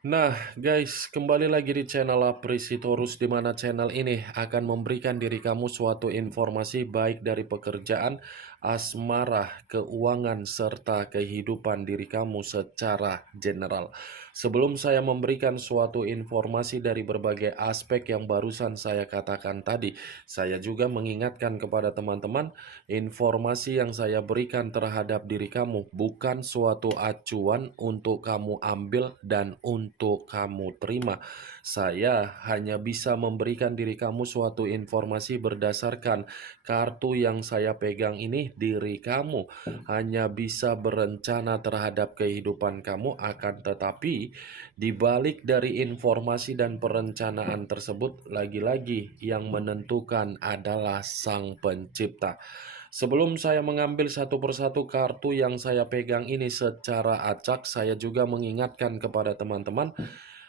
Nah, guys, kembali lagi di channel Aprisitorus, di mana channel ini akan memberikan diri kamu suatu informasi baik dari pekerjaan, asmara, keuangan, serta kehidupan diri kamu secara general. Sebelum saya memberikan suatu informasi dari berbagai aspek yang barusan saya katakan tadi, saya juga mengingatkan kepada teman-teman, informasi yang saya berikan terhadap diri kamu bukan suatu acuan untuk kamu ambil dan untuk kamu terima. Saya hanya bisa memberikan diri kamu suatu informasi berdasarkan kartu yang saya pegang ini. Diri kamu hanya bisa berencana terhadap kehidupan kamu, akan tetapi di balik dari informasi dan perencanaan tersebut, lagi-lagi yang menentukan adalah Sang Pencipta. Sebelum saya mengambil satu persatu kartu yang saya pegang ini secara acak, saya juga mengingatkan kepada teman-teman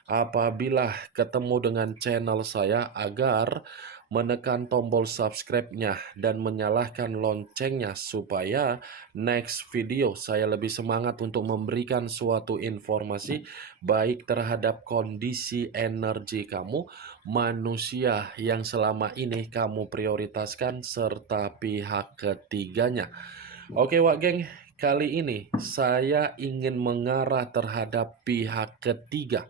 apabila ketemu dengan channel saya agar menekan tombol subscribe-nya dan menyalakan loncengnya supaya next video saya lebih semangat untuk memberikan suatu informasi baik terhadap kondisi energi kamu, manusia yang selama ini kamu prioritaskan, serta pihak ketiganya. Oke, Wak Geng, kali ini saya ingin mengarah terhadap pihak ketiga.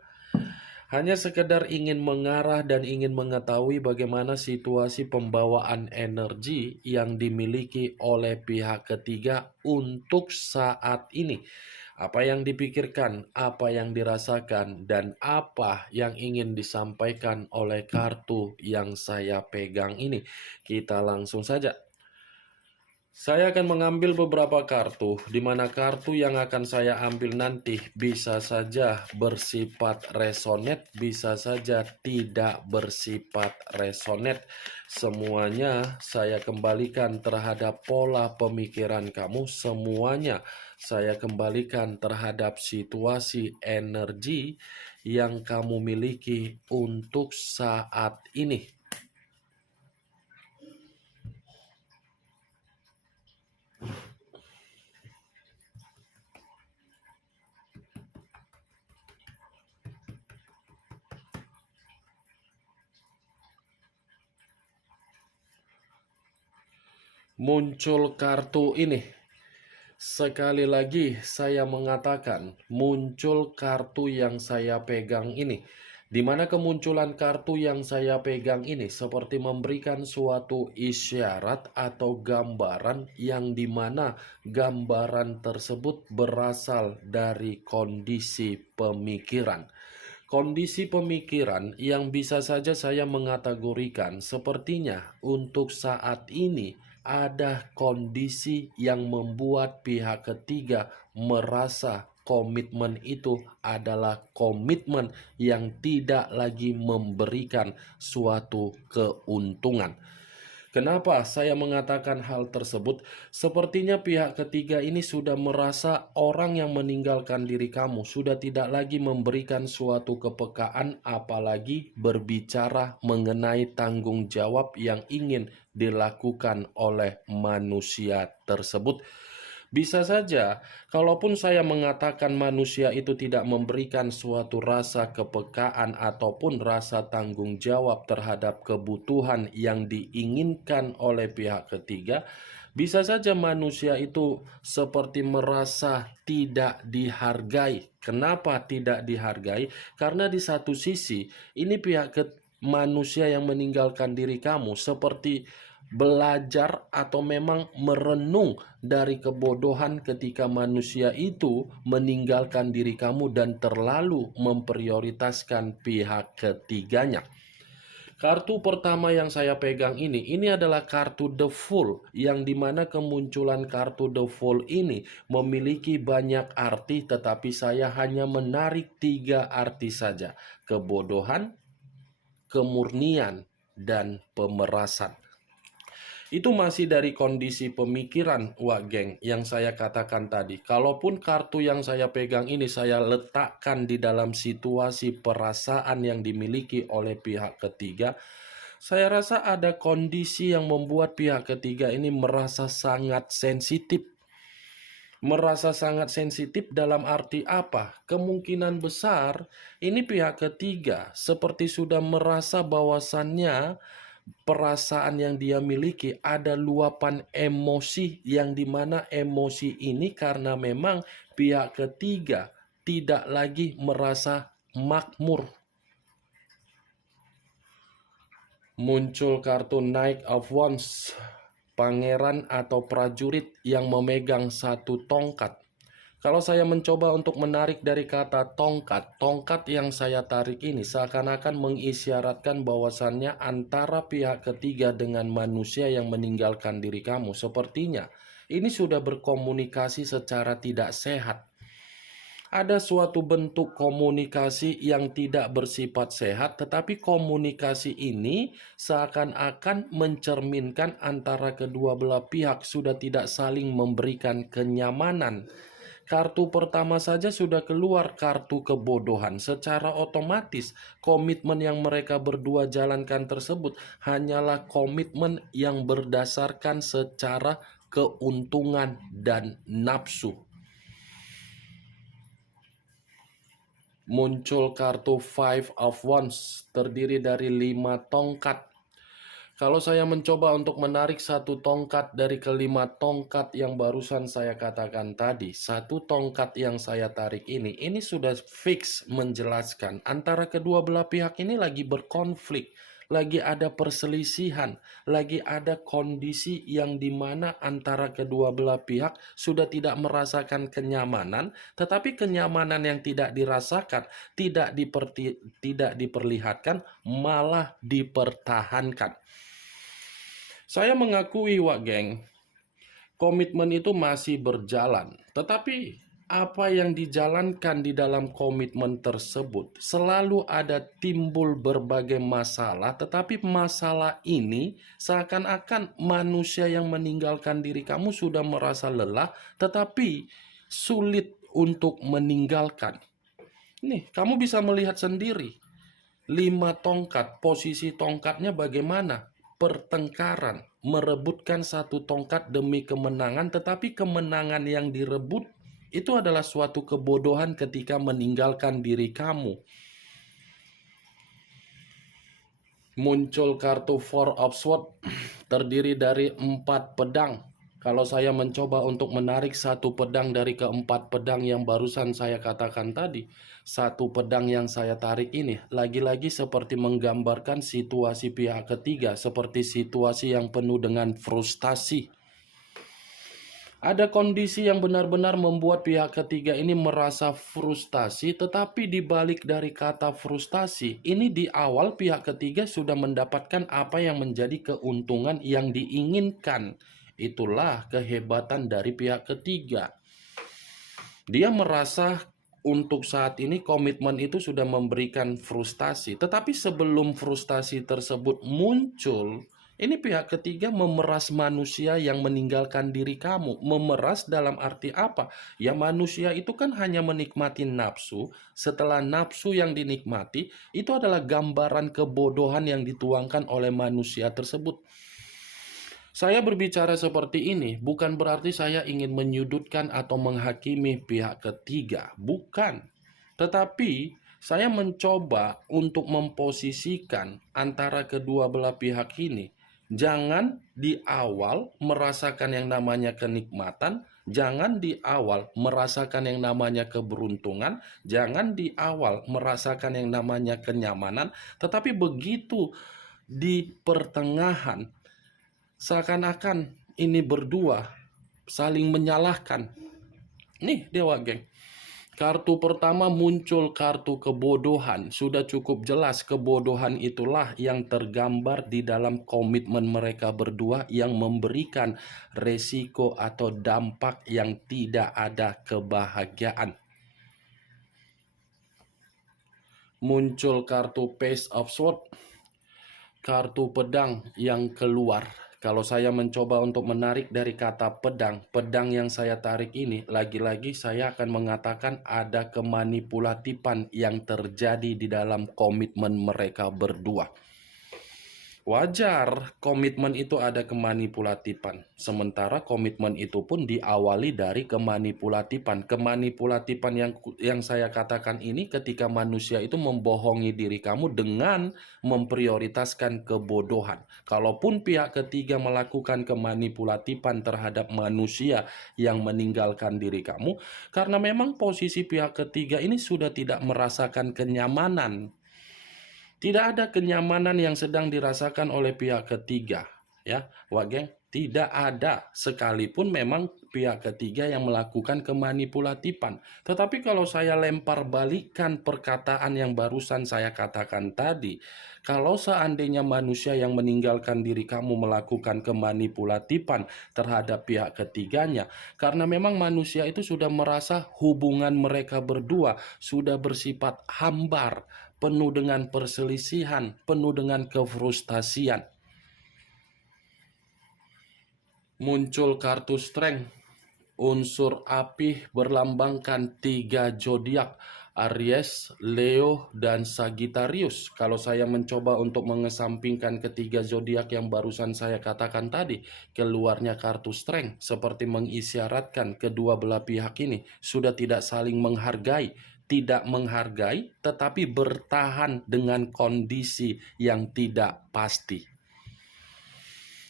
Hanya sekedar ingin mengarah dan ingin mengetahui bagaimana situasi pembawaan energi yang dimiliki oleh pihak ketiga untuk saat ini. Apa yang dipikirkan, apa yang dirasakan, dan apa yang ingin disampaikan oleh kartu yang saya pegang ini. Kita langsung saja. Saya akan mengambil beberapa kartu, di mana kartu yang akan saya ambil nanti bisa saja bersifat resonate, bisa saja tidak bersifat resonate. Semuanya saya kembalikan terhadap pola pemikiran kamu, semuanya saya kembalikan terhadap situasi energi yang kamu miliki untuk saat ini. Muncul kartu ini. Sekali lagi saya mengatakan, muncul kartu yang saya pegang ini. Di mana kemunculan kartu yang saya pegang ini seperti memberikan suatu isyarat atau gambaran yang dimana gambaran tersebut berasal dari kondisi pemikiran. Kondisi pemikiran yang bisa saja saya mengategorikan sepertinya untuk saat ini ada kondisi yang membuat pihak ketiga merasa komitmen itu adalah komitmen yang tidak lagi memberikan suatu keuntungan. Kenapa saya mengatakan hal tersebut? Sepertinya pihak ketiga ini sudah merasa orang yang meninggalkan diri kamu sudah tidak lagi memberikan suatu kepekaan, apalagi berbicara mengenai tanggung jawab yang ingin dilakukan oleh manusia tersebut. Bisa saja, kalaupun saya mengatakan manusia itu tidak memberikan suatu rasa kepekaan ataupun rasa tanggung jawab terhadap kebutuhan yang diinginkan oleh pihak ketiga, bisa saja manusia itu seperti merasa tidak dihargai. Kenapa tidak dihargai? Karena di satu sisi, ini manusia yang meninggalkan diri kamu seperti belajar atau memang merenung dari kebodohan ketika manusia itu meninggalkan diri kamu dan terlalu memprioritaskan pihak ketiganya. Kartu pertama yang saya pegang ini adalah kartu The Fool, yang dimana kemunculan kartu The Fool ini memiliki banyak arti, tetapi saya hanya menarik 3 arti saja: kebodohan, kemurnian, dan pemerasan. Itu masih dari kondisi pemikiran, Wak Geng, yang saya katakan tadi. Kalaupun kartu yang saya pegang ini saya letakkan di dalam situasi perasaan yang dimiliki oleh pihak ketiga, saya rasa ada kondisi yang membuat pihak ketiga ini merasa sangat sensitif. Merasa sangat sensitif dalam arti apa? Kemungkinan besar ini pihak ketiga seperti sudah merasa bahwasannya perasaan yang dia miliki ada luapan emosi yang dimana emosi ini karena memang pihak ketiga tidak lagi merasa makmur. Muncul kartu Knight of Wands, pangeran atau prajurit yang memegang satu tongkat. Kalau saya mencoba untuk menarik dari kata tongkat, tongkat yang saya tarik ini seakan-akan mengisyaratkan bahwasannya antara pihak ketiga dengan manusia yang meninggalkan diri kamu. Sepertinya ini sudah berkomunikasi secara tidak sehat. Ada suatu bentuk komunikasi yang tidak bersifat sehat, tetapi komunikasi ini seakan-akan mencerminkan antara kedua belah pihak sudah tidak saling memberikan kenyamanan. Kartu pertama saja sudah keluar kartu kebodohan. Secara otomatis komitmen yang mereka berdua jalankan tersebut hanyalah komitmen yang berdasarkan secara keuntungan dan nafsu. Muncul kartu Five of Wands, terdiri dari 5 tongkat. Kalau saya mencoba untuk menarik satu tongkat dari kelima tongkat yang barusan saya katakan tadi, satu tongkat yang saya tarik ini sudah fix menjelaskan antara kedua belah pihak ini lagi berkonflik, lagi ada perselisihan, lagi ada kondisi yang dimana antara kedua belah pihak sudah tidak merasakan kenyamanan, tetapi kenyamanan yang tidak dirasakan, tidak diperlihatkan, malah dipertahankan. Saya mengakui, Wak Geng, komitmen itu masih berjalan. Tetapi apa yang dijalankan di dalam komitmen tersebut selalu ada timbul berbagai masalah, tetapi masalah ini seakan-akan manusia yang meninggalkan diri kamu sudah merasa lelah, tetapi sulit untuk meninggalkan. Nih, kamu bisa melihat sendiri. 5 tongkat, posisi tongkatnya bagaimana? Pertengkaran, merebutkan satu tongkat demi kemenangan, tetapi kemenangan yang direbut itu adalah suatu kebodohan ketika meninggalkan diri kamu. Muncul kartu Four of Swords, terdiri dari 4 pedang. Kalau saya mencoba untuk menarik satu pedang dari keempat pedang yang barusan saya katakan tadi, satu pedang yang saya tarik ini lagi-lagi seperti menggambarkan situasi pihak ketiga, seperti situasi yang penuh dengan frustasi. Ada kondisi yang benar-benar membuat pihak ketiga ini merasa frustasi, tetapi di balik dari kata frustasi, ini di awal pihak ketiga sudah mendapatkan apa yang menjadi keuntungan yang diinginkan. Itulah kehebatan dari pihak ketiga. Dia merasa untuk saat ini komitmen itu sudah memberikan frustasi. Tetapi sebelum frustasi tersebut muncul, ini pihak ketiga memeras manusia yang meninggalkan diri kamu. Memeras dalam arti apa? Ya manusia itu kan hanya menikmati nafsu. Setelah nafsu yang dinikmati, itu adalah gambaran kebodohan yang dituangkan oleh manusia tersebut. Saya berbicara seperti ini bukan berarti saya ingin menyudutkan atau menghakimi pihak ketiga, bukan. Tetapi saya mencoba untuk memposisikan antara kedua belah pihak ini. Jangan di awal merasakan yang namanya kenikmatan, jangan di awal merasakan yang namanya keberuntungan, jangan di awal merasakan yang namanya kenyamanan, tetapi begitu di pertengahan seakan-akan ini berdua saling menyalahkan. Nih Dewa Geng, kartu pertama muncul kartu kebodohan. Sudah cukup jelas kebodohan itulah yang tergambar di dalam komitmen mereka berdua yang memberikan resiko atau dampak yang tidak ada kebahagiaan. Muncul kartu Page of Swords, kartu pedang yang keluar. Kalau saya mencoba untuk menarik dari kata pedang, pedang yang saya tarik ini, lagi-lagi saya akan mengatakan ada kemanipulatifan yang terjadi di dalam komitmen mereka berdua. Wajar, komitmen itu ada kemanipulatifan. Sementara komitmen itu pun diawali dari kemanipulatifan. Kemanipulatifan yang saya katakan ini ketika manusia itu membohongi diri kamu dengan memprioritaskan kebodohan. Kalaupun pihak ketiga melakukan kemanipulatifan terhadap manusia yang meninggalkan diri kamu, karena memang posisi pihak ketiga ini sudah tidak merasakan kenyamanan. Tidak ada kenyamanan yang sedang dirasakan oleh pihak ketiga, ya, Wak Geng. Tidak ada, sekalipun memang pihak ketiga yang melakukan kemanipulatifan. Tetapi kalau saya lempar balikan perkataan yang barusan saya katakan tadi, kalau seandainya manusia yang meninggalkan diri kamu melakukan kemanipulatifan terhadap pihak ketiganya, karena memang manusia itu sudah merasa hubungan mereka berdua sudah bersifat hambar, penuh dengan perselisihan, penuh dengan kefrustasian. Muncul kartu strength, unsur api berlambangkan 3 zodiak, Aries, Leo, dan Sagittarius. Kalau saya mencoba untuk mengesampingkan ketiga zodiak yang barusan saya katakan tadi, keluarnya kartu strength seperti mengisyaratkan kedua belah pihak ini sudah tidak saling menghargai, tidak menghargai, tetapi bertahan dengan kondisi yang tidak pasti.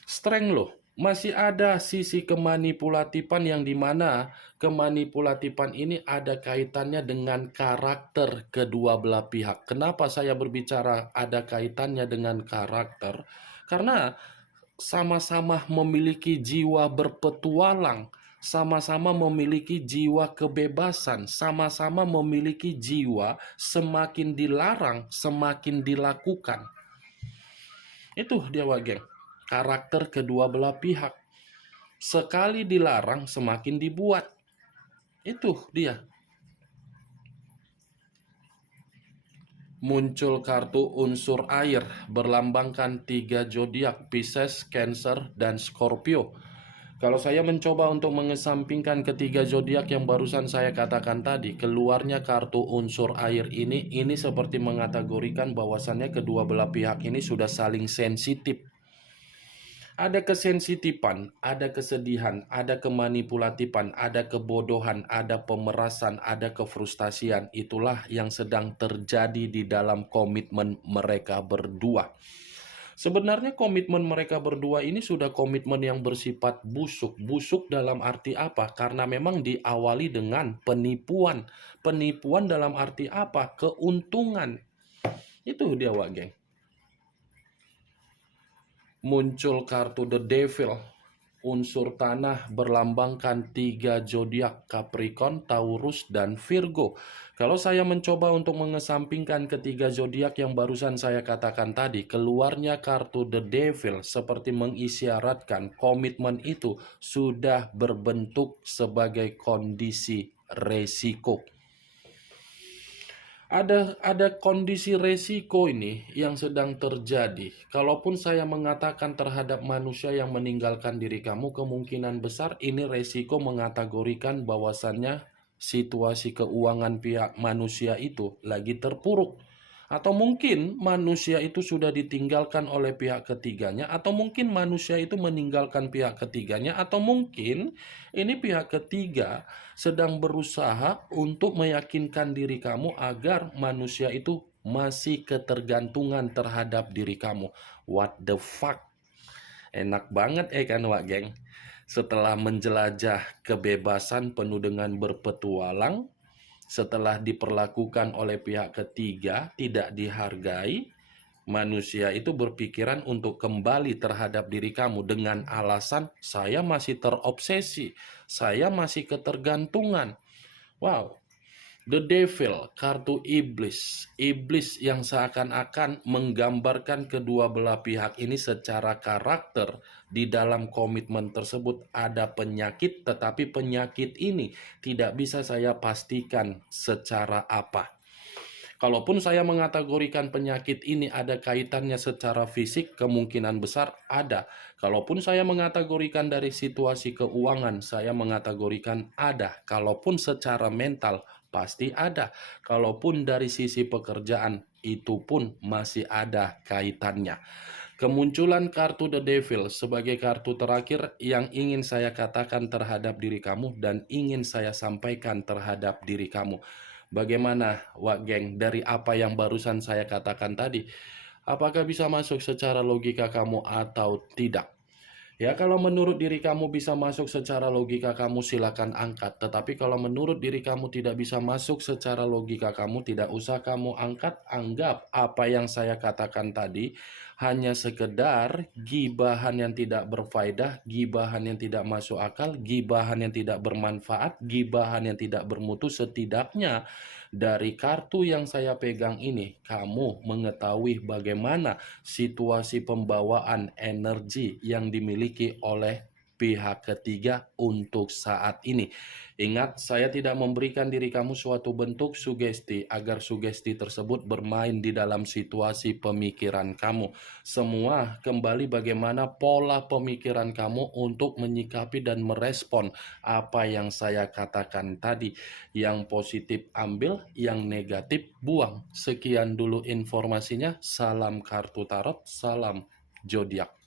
Strength loh, masih ada sisi kemanipulatifan yang dimana kemanipulatifan ini ada kaitannya dengan karakter kedua belah pihak. Kenapa saya berbicara ada kaitannya dengan karakter? Karena sama-sama memiliki jiwa berpetualang, sama-sama memiliki jiwa kebebasan, sama-sama memiliki jiwa semakin dilarang, semakin dilakukan. Itu dia, Wak, karakter kedua belah pihak. Sekali dilarang, semakin dibuat. Itu dia. Muncul kartu unsur air, berlambangkan 3 zodiak, Pisces, Cancer, dan Scorpio. Kalau saya mencoba untuk mengesampingkan ketiga zodiak yang barusan saya katakan tadi, keluarnya kartu unsur air ini seperti mengategorikan bahwasannya kedua belah pihak ini sudah saling sensitif. Ada kesensitifan, ada kesedihan, ada kemanipulatifan, ada kebodohan, ada pemerasan, ada kefrustasian. Itulah yang sedang terjadi di dalam komitmen mereka berdua. Sebenarnya komitmen mereka berdua ini sudah komitmen yang bersifat busuk. Busuk dalam arti apa? Karena memang diawali dengan penipuan. Penipuan dalam arti apa? Keuntungan. Itu dia, Wak, geng. Muncul kartu The Devil, unsur tanah berlambangkan 3 zodiak, Capricorn, Taurus, dan Virgo. Kalau saya mencoba untuk mengesampingkan ketiga zodiak yang barusan saya katakan tadi, keluarnya kartu The Devil seperti mengisyaratkan komitmen itu sudah berbentuk sebagai kondisi resiko. Ada kondisi resiko ini yang sedang terjadi. Kalaupun saya mengatakan terhadap manusia yang meninggalkan diri kamu, kemungkinan besar ini resiko mengategorikan bahwasannya situasi keuangan pihak manusia itu lagi terpuruk. Atau mungkin manusia itu sudah ditinggalkan oleh pihak ketiganya, atau mungkin manusia itu meninggalkan pihak ketiganya, atau mungkin ini pihak ketiga sedang berusaha untuk meyakinkan diri kamu agar manusia itu masih ketergantungan terhadap diri kamu. What the fuck? Enak banget kan, Wak, geng? Setelah menjelajah kebebasan penuh dengan berpetualang, setelah diperlakukan oleh pihak ketiga, tidak dihargai, manusia itu berpikiran untuk kembali terhadap diri kamu dengan alasan saya masih terobsesi, saya masih ketergantungan. Wow, The Devil, kartu iblis. Iblis yang seakan-akan menggambarkan kedua belah pihak ini secara karakter. Di dalam komitmen tersebut ada penyakit, tetapi penyakit ini tidak bisa saya pastikan secara apa. Kalaupun saya mengategorikan penyakit ini ada kaitannya secara fisik, kemungkinan besar ada. Kalaupun saya mengategorikan dari situasi keuangan, saya mengategorikan ada. Kalaupun secara mental, pasti ada. Kalaupun dari sisi pekerjaan, itu pun masih ada kaitannya. Kemunculan kartu The Devil sebagai kartu terakhir yang ingin saya katakan terhadap diri kamu dan ingin saya sampaikan terhadap diri kamu. Bagaimana, Wak Geng, dari apa yang barusan saya katakan tadi? Apakah bisa masuk secara logika kamu atau tidak? Ya, kalau menurut diri kamu bisa masuk secara logika kamu silakan angkat. Tetapi kalau menurut diri kamu tidak bisa masuk secara logika kamu, tidak usah kamu angkat. Anggap apa yang saya katakan tadi hanya sekedar gibahan yang tidak berfaedah, gibahan yang tidak masuk akal, gibahan yang tidak bermanfaat, gibahan yang tidak bermutu. Setidaknya dari kartu yang saya pegang ini, kamu mengetahui bagaimana situasi pembawaan energi yang dimiliki oleh pihak ketiga untuk saat ini. Ingat, saya tidak memberikan diri kamu suatu bentuk sugesti agar sugesti tersebut bermain di dalam situasi pemikiran kamu. Semua kembali bagaimana pola pemikiran kamu untuk menyikapi dan merespon apa yang saya katakan tadi. Yang positif ambil, yang negatif buang. Sekian dulu informasinya. Salam kartu tarot, salam zodiak.